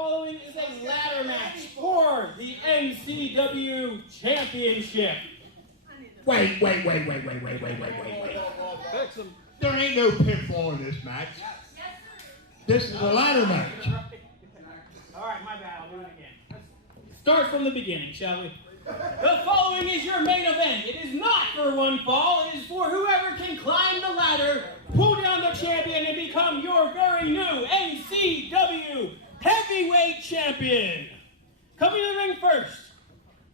following is a ladder match for the NCW Championship. Wait. There ain't no pinfall in this match. This is a ladder match. All right, my bad. I'll do it again. Let's start from the beginning, shall we? The following is your main event. It is not for one fall. It is for whoever can climb the ladder, pull down the champion, and become your very new NCW Heavyweight Champion. Coming to the ring first,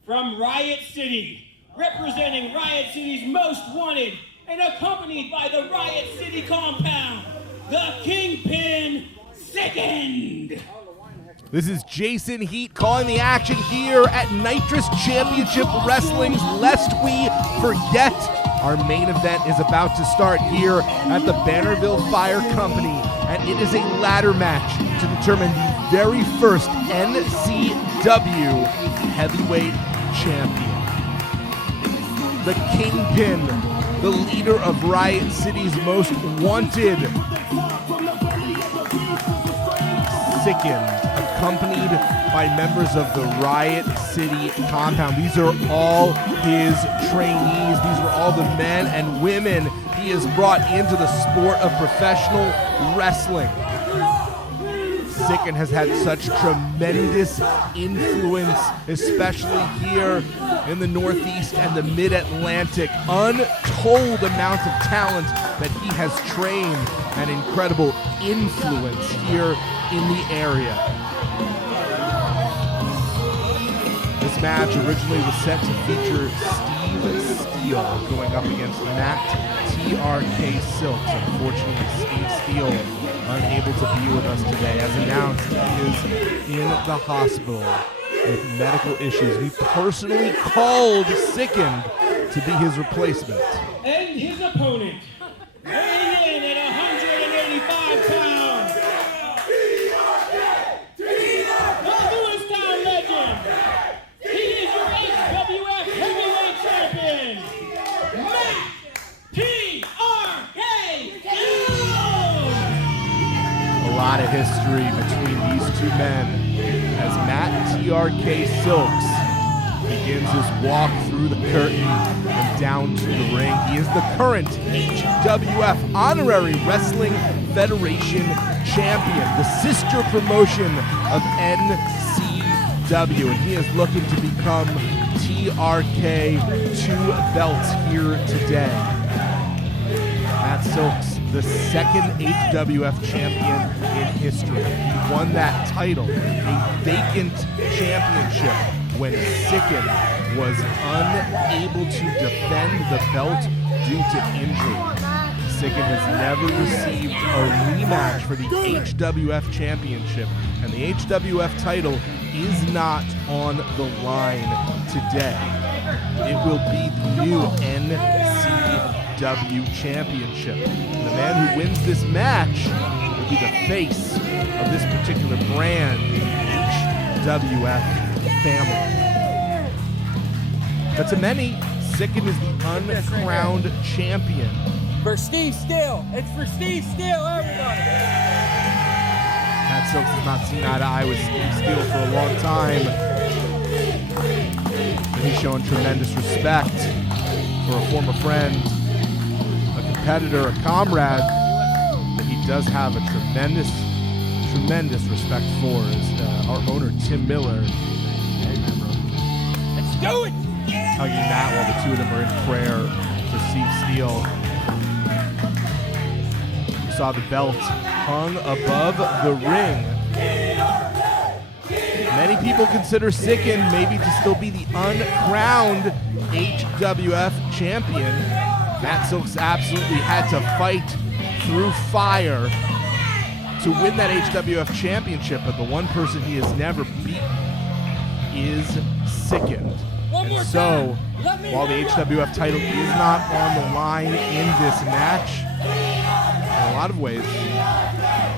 from Riot City, representing Riot City's Most Wanted, and accompanied by the Riot City compound, the Kingpin, Sicend. This is Jason Heat calling the action here at Nitrous Championship Wrestling's Lest We Forget. Our main event is about to start here at the BannerVille Fire Company, and it is a ladder match to determine the very first NCW Heavyweight Champion. The Kingpin, the leader of Riot City's Most Wanted, Sicend, accompanied by members of the Riot City compound. These are all his trainees. These are all the men and women he has brought into the sport of professional wrestling. Sicend has had such tremendous influence, especially here in the Northeast and the Mid-Atlantic. Untold amounts of talent that he has trained, and incredible influence here in the area. This match originally was set to feature Steve Steel going up against Matt TRK Silks. Unfortunately, Steve Steel unable to be with us today. As announced, he is in the hospital with medical issues. We personally called Sicend to be his replacement. And his opponent, weighing in at 185 pounds, the Lewistown legend. He is your HWF Heavyweight Champion, Matt TRK Silks. A lot of history between these two men as Matt TRK Silks begins his walk through the curtain and down to the ring. He is the current HWF Honorary Wrestling Federation Champion, the sister promotion of NCW, and he is looking to become TRK 2 belts here today. Matt Silks, the second HWF champion in history. He won that title, a vacant championship, when Sicend was unable to defend the belt due to injury. Sicend has never received a rematch for the HWF championship, and the HWF title is not on the line today. It will be the new NCW championship. And the man who wins this match will be the face of this particular brand, HWF family. But to many, Sicend is the uncrowned champion. For Steve Steel. It's for Steve Steel, everybody. Matt Silks has not seen eye to eye with Steve Steel for a long time. And he's shown tremendous respect for a former friend, a competitor, a comrade that he does have a tremendous respect for. Is our owner, Tim Miller. Let's do it! Hugging Matt while the two of them are in prayer for Steve Steel. We saw the belt hung above the ring. Many people consider Sicend maybe to still be the uncrowned HWF champion. Matt Silks absolutely had to fight through fire to win that HWF championship, but the one person he has never beaten is Sicend. And so, while the HWF title is not on the line in this match, in a lot of ways,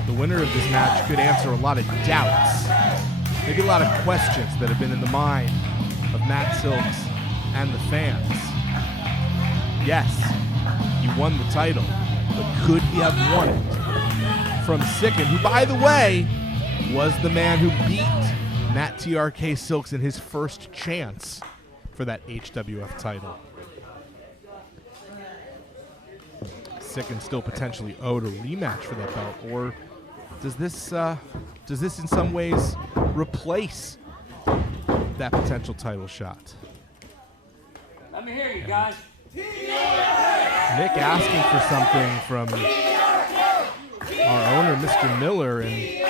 the winner of this match could answer a lot of doubts, maybe a lot of questions that have been in the mind of Matt Silks and the fans. Yes, he won the title, but could he have won it from Sicend, who, by the way, was the man who beat Matt TRK Silks in his first chance for that HWF title. Sicend still potentially owed a rematch for that belt, or does this in some ways replace that potential title shot? Let me hear you guys. Nick asking for something from our owner, Mr. Miller, and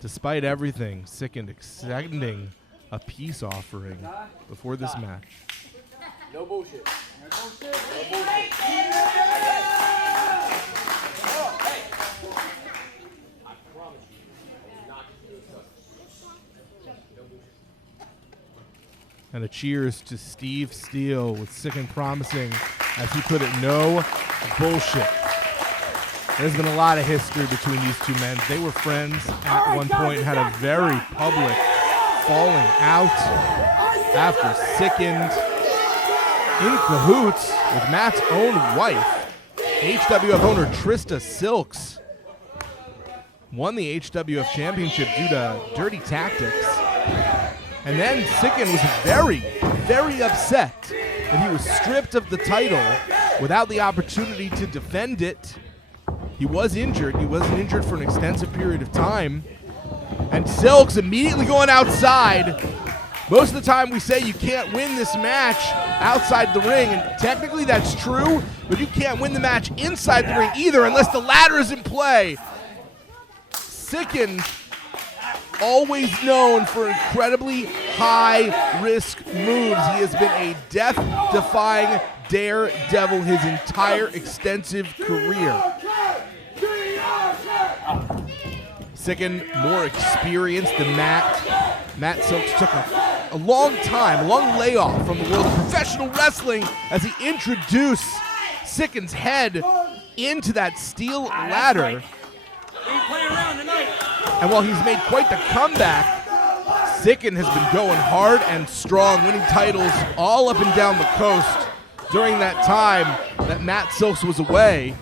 despite everything, Sicend extending a peace offering before this match. No bullshit. No bullshit. And a cheers to Steve Steel with Sicend promising, as he put it, no bullshit. There's been a lot of history between these two men. They were friends at one point, had a very public falling out after Sicend, in cahoots with Matt's own wife, HWF owner Trista Silks, won the HWF Championship due to dirty tactics. And then Sicend was very, very upset that he was stripped of the title without the opportunity to defend it. He was injured. He wasn't injured for an extensive period of time. And Silks immediately going outside. Most of the time we say you can't win this match outside the ring, and technically that's true, but you can't win the match inside the ring either unless the ladder is in play. Sicend, always known for incredibly high-risk moves. He has been a death-defying daredevil his entire extensive career. Sicend, more experienced than Matt. Matt Silks took a long time, a long layoff from the world of professional wrestling as he introduced Sicend's head into that steel ladder. Ain't playing around tonight. And while he's made quite the comeback, Sicend has been going hard and strong, winning titles all up and down the coast during that time that Matt Silks was away.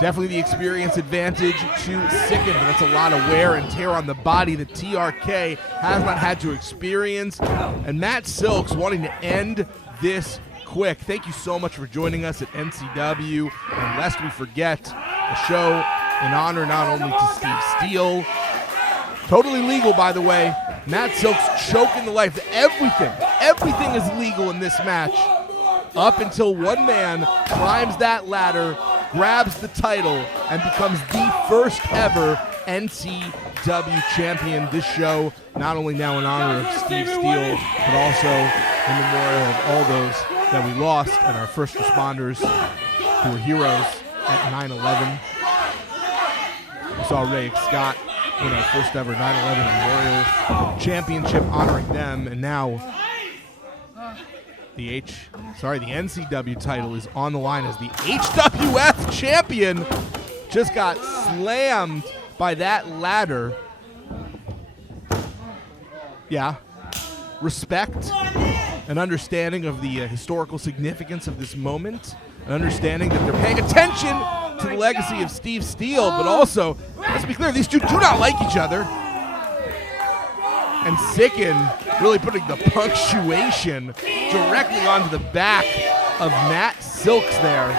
Definitely the experience advantage to Sicend. That's a lot of wear and tear on the body that TRK has not had to experience. And Matt Silks wanting to end this quick. Thank you so much for joining us at NCW. And lest we forget, a show in honor not only to Steve Steel, totally legal by the way, Matt Silks choking the life. Everything is legal in this match up until one man climbs that ladder, grabs the title, and becomes the first ever NCW champion. This show not only now in honor of Steve Steel, but also in memorial of all those that we lost and our first responders who were heroes at 9/11. We saw Ray Scott win our first ever 9/11 Memorial Championship, honoring them, and now the NCW title is on the line as the HWF Champion just got slammed by that ladder. Yeah. Respect, an understanding of the historical significance of this moment, an understanding that they're paying attention to the legacy of Steve Steel, but also, let's be clear, these two do not like each other. And Sicend really putting the punctuation directly onto the back of Matt Silks there.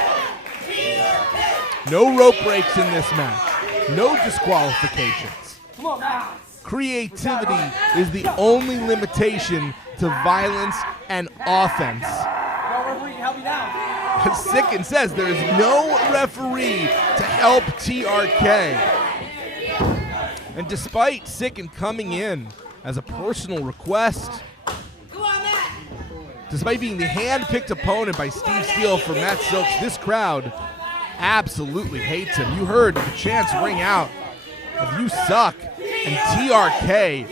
No rope breaks in this match. No disqualifications. Creativity is the only limitation to violence and offense. As Sicend says, there is no referee to help TRK. And despite Sicend coming in as a personal request, despite being the hand-picked opponent by Steve Steel for Matt Silks, this crowd absolutely hates him. You heard the chants ring out of "You suck" and TRK,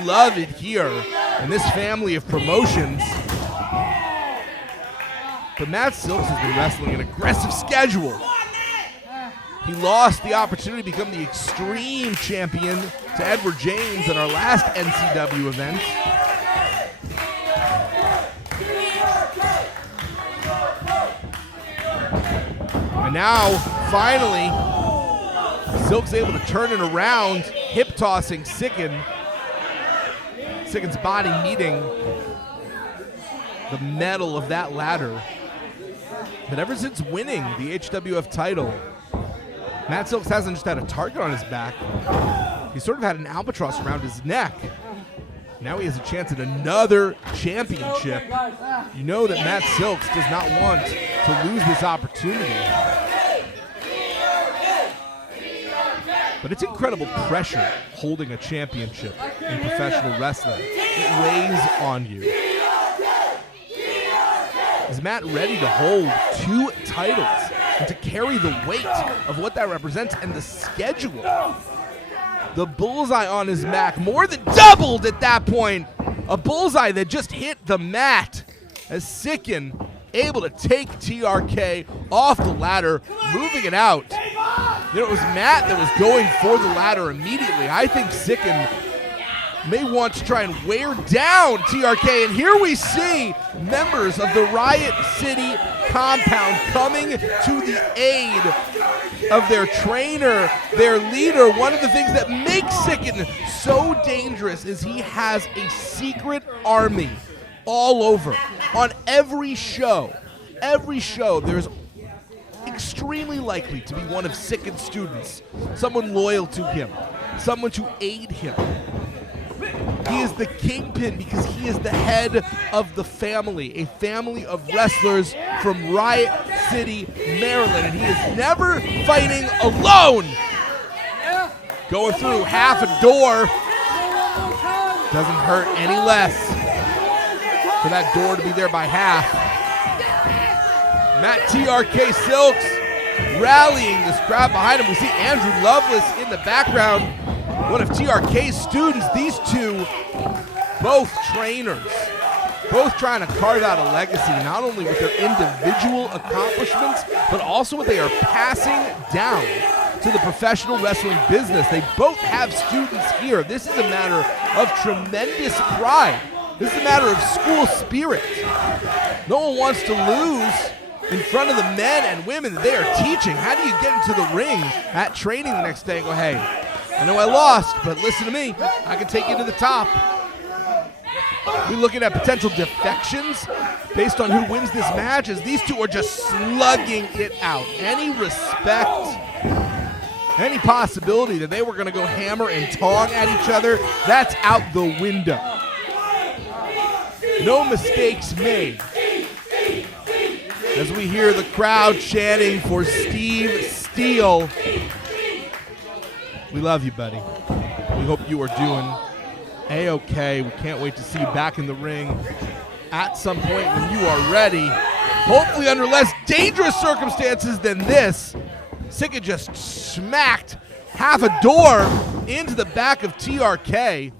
beloved here in this family of promotions. But Matt Silks has been wrestling an aggressive schedule. He lost the opportunity to become the Extreme Champion to Edward James at our last NCW event. And now, finally, Silks able to turn it around, hip tossing Sicend. Sicend's body meeting the metal of that ladder. But ever since winning the HWF title, Matt Silks hasn't just had a target on his back. He sort of had an albatross around his neck. Now he has a chance at another championship. You know that Matt Silks does not want to lose this opportunity. But it's incredible pressure holding a championship in professional wrestling. It weighs on you. Is Matt ready to hold 2 titles and to carry the weight of what that represents and the schedule? The bullseye on his back more than doubled at that point. A bullseye that just hit the mat as Sicend able to take TRK off the ladder, moving it out. It was Matt that was going for the ladder immediately. I think Sicend may want to try and wear down TRK, and here we see members of the Riot City compound coming to the aid of their trainer, their leader. One of the things that makes Sicend so dangerous is he has a secret army all over. On every show, there's extremely likely to be one of Sicend's students, someone loyal to him, someone to aid him. He is the kingpin because he is the head of the family, a family of wrestlers from Riot City, Maryland, and he is never fighting alone. Going through half a door doesn't hurt any less for that door to be there by half. Matt TRK Silks rallying this crowd behind him. We see Andrew Lovelace in the background, one of TRK's students. These two, both trainers, both trying to carve out a legacy, not only with their individual accomplishments, but also what they are passing down to the professional wrestling business. They both have students here. This is a matter of tremendous pride. This is a matter of school spirit. No one wants to lose in front of the men and women that they are teaching. How do you get into the ring at training the next day and go, hey, I know I lost, but listen to me. I can take you to the top. We're looking at potential defections based on who wins this match, as these two are just slugging it out. Any respect, any possibility that they were going to go hammer and tong at each other, that's out the window. No mistakes made. As we hear the crowd chanting for Steve Steel. We love you, buddy. We hope you are doing A-okay. We can't wait to see you back in the ring at some point when you are ready. Hopefully under less dangerous circumstances than this. Sicend just smacked half a door into the back of TRK.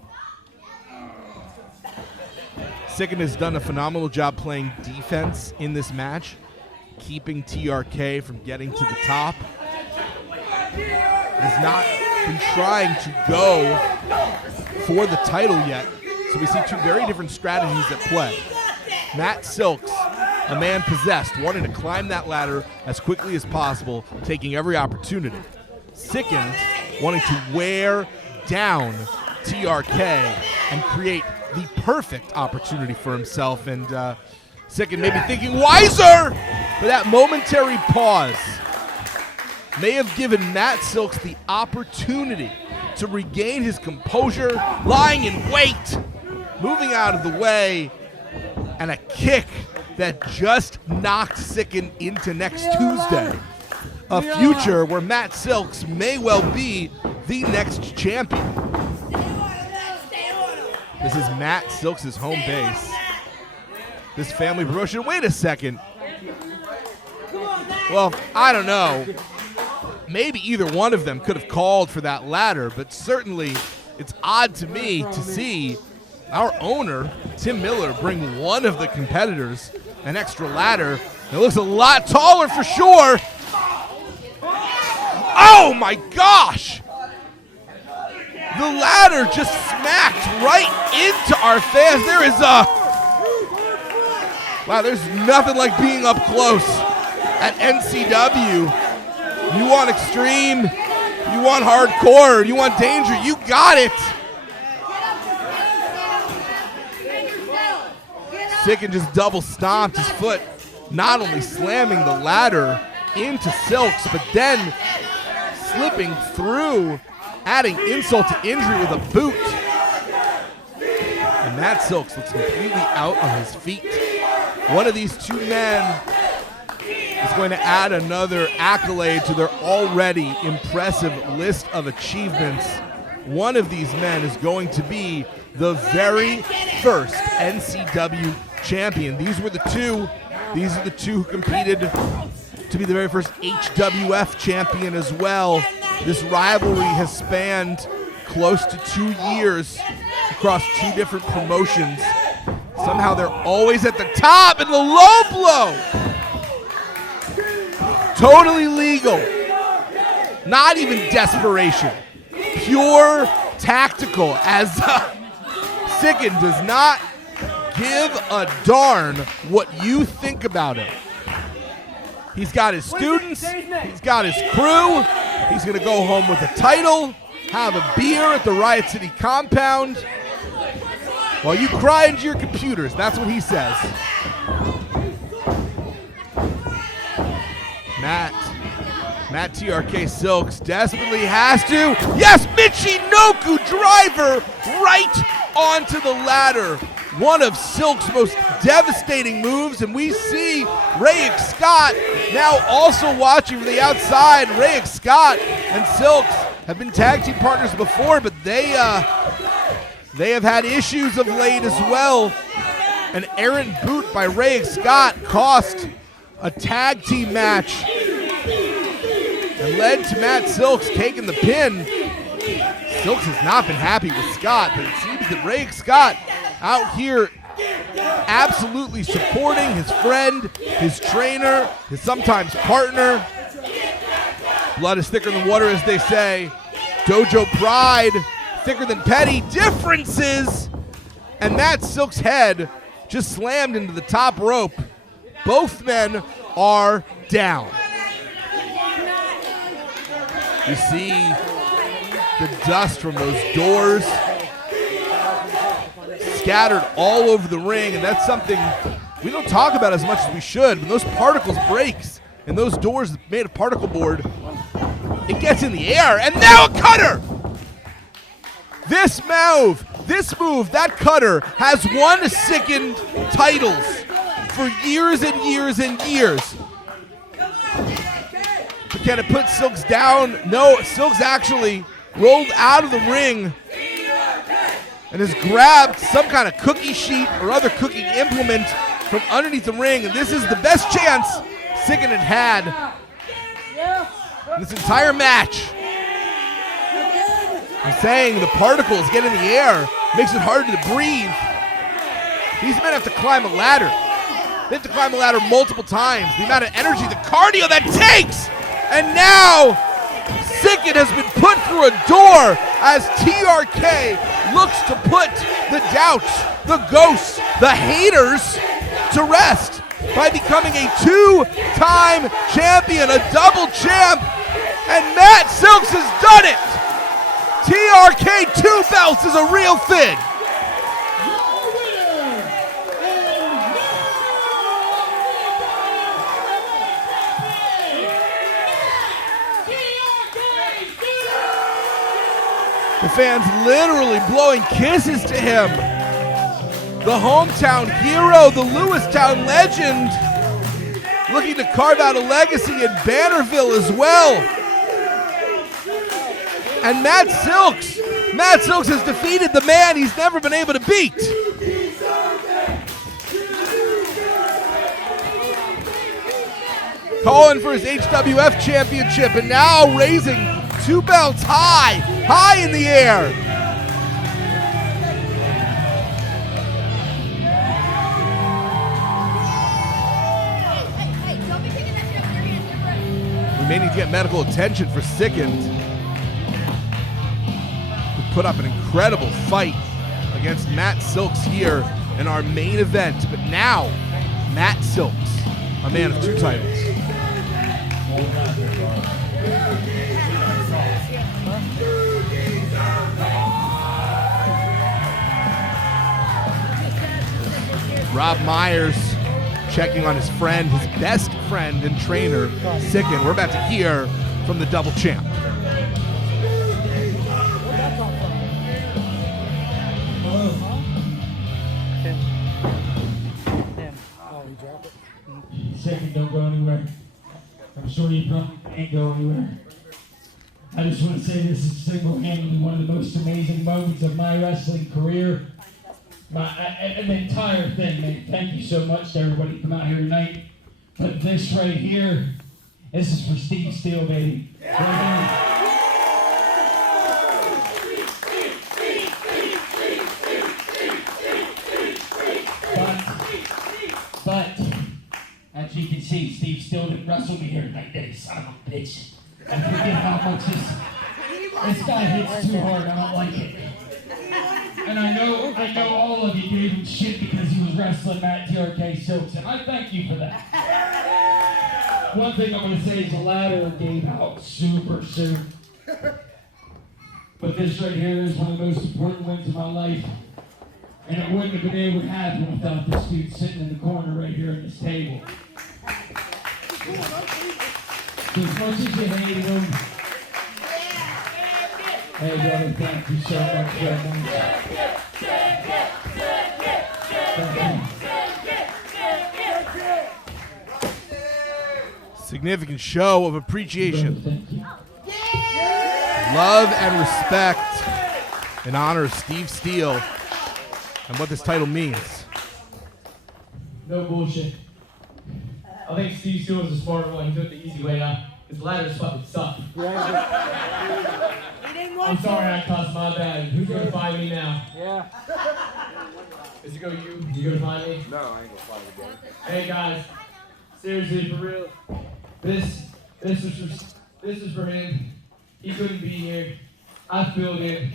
Sicend has done a phenomenal job playing defense in this match, keeping TRK from getting to the top. Has not been trying to go for the title yet. So we see two very different strategies at play. Matt Silks, a man possessed, wanting to climb that ladder as quickly as possible, taking every opportunity. Sicend wanting to wear down TRK and create the perfect opportunity for himself. And Sicend maybe thinking wiser, but that momentary pause may have given Matt Silks the opportunity to regain his composure, lying in wait, moving out of the way, and a kick that just knocked Sicend into next Tuesday. A future where Matt Silks may well be the next champion. This is Matt Silks' home base. This family promotion. Wait a second. Well, I don't know. Maybe either one of them could have called for that ladder, but certainly it's odd to me to see our owner, Tim Miller, bring one of the competitors an extra ladder. It looks a lot taller for sure. Oh my gosh! The ladder just smacked right into our fans. There is wow, there's nothing like being up close at NCW. You want extreme? You want hardcore, you want danger, you got it. Sicend just double stomped his foot, not only slamming the ladder into Silks, but then slipping through, adding insult to injury with a boot. And Matt Silks looks completely out on his feet. One of these two men is going to add another accolade to their already impressive list of achievements. One of these men is going to be the very first NCW champion. These are the two who competed to be the very first HWF champion as well. This rivalry has spanned close to 2 years across 2 different promotions. Somehow they're always at the top, and the low blow. Totally legal. Not even desperation. Pure tactical, as Sicend does not give a darn what you think about him. He's got his students, he's got his crew, he's gonna go home with a title, have a beer at the Riot City compound, while you cry into your computers. That's what he says. Matt TRK Silks desperately has to. Yes, Michinoku driver right onto the ladder. One of Silks' most devastating moves, and we see Rayek Scott now also watching from the outside. Rayek Scott and Silks have been tag team partners before, but they have had issues of late as well. An errant boot by Rayek Scott cost a tag team match and led to Matt Silks taking the pin. Silks has not been happy with Scott, but it seems that Rayek Scott out here absolutely supporting his friend, his trainer, his sometimes partner. Blood is thicker than water, as they say. Dojo pride, thicker than petty differences. And Matt Silks' head just slammed into the top rope. Both men are down. You see the dust from those doors scattered all over the ring, and that's something we don't talk about as much as we should. When those particles breaks and those doors made of particle board, it gets in the air, and now a cutter! This move, that cutter has won Sicend titles for years and years and years. But can it put Silks down? No, Silks actually rolled out of the ring and has grabbed some kind of cookie sheet or other cooking implement from underneath the ring. And this is the best chance Sicend had in this entire match. I'm saying the particles get in the air, makes it harder to breathe. These men have to climb a ladder. They have to climb a ladder multiple times. The amount of energy, the cardio that takes. And now Sicend has been put through a door as TRK looks to put the doubts, the ghosts, the haters to rest by becoming a 2-time champion, a double champ. And Matt Silks has done it. TRK 2 belts is a real thing. The fans literally blowing kisses to him. The hometown hero, the Lewistown legend, looking to carve out a legacy in BannerVille as well. And Matt Silks has defeated the man he's never been able to beat. Calling for his HWF championship and now raising 2 belts high in the air. We may need to get medical attention for Sicend, who put up an incredible fight against Matt Silks here in our main event. But now, Matt Silks, a man of 2 titles. Rob Myers checking on his friend, his best friend and trainer, Sicend. We're about to hear from the double champ. Sicend, don't go anywhere. I'm sure you probably can't go anywhere. I just want to say this is single-handedly one of the most amazing moments of my wrestling career. An entire thing, man. Thank you so much to everybody who come out here tonight. But this right here, this is for Steve Steel, baby. But as you can see, Steve Steel didn't wrestle me here tonight, did he? Son of a bitch. I forget how much this guy hits too hard. I don't like it. And I know all of you gave him shit because he was wrestling Matt TRK Silks, and I thank you for that. One thing I'm going to say is the ladder gave out super soon. But this right here is one of the most important wins of my life. And it wouldn't have been able to happen without this dude sitting in the corner right here at this table. So as much as you hated him, hey brother, thank you so much very much. Significant show of appreciation, love and respect in honor of Steve Steel and what this title means. No bullshit. I think Steve Steel was a smart one. He took the easy way out. His ladders fucking suck. I'm sorry I cussed, my bad. Who's gonna find me now? Yeah. Is it go you? You gonna find me? No, I ain't gonna find you, brother. Hey guys, seriously, for real. This is for him. He couldn't be here. I filled in.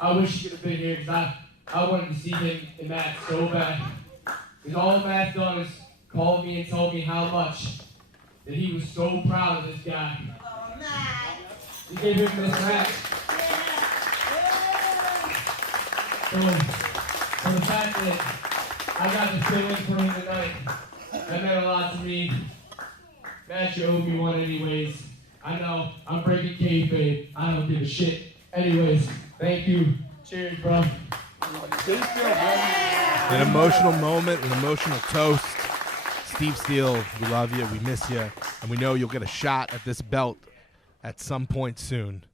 I wish he could have been here because I wanted to see him and Matt so bad. Because all Matt's done is call me and told me how much that he was so proud of this guy. Oh, Matt. He gave him this match. So the fact that I got to fill in for him tonight, that meant a lot to me. Matt, you owe me one anyways. I know, I'm breaking kayfabe. I don't give a shit. Anyways, thank you. Cheers, bro. An emotional moment, an emotional toast. Steve Steel, we love you, we miss you, and we know you'll get a shot at this belt at some point soon.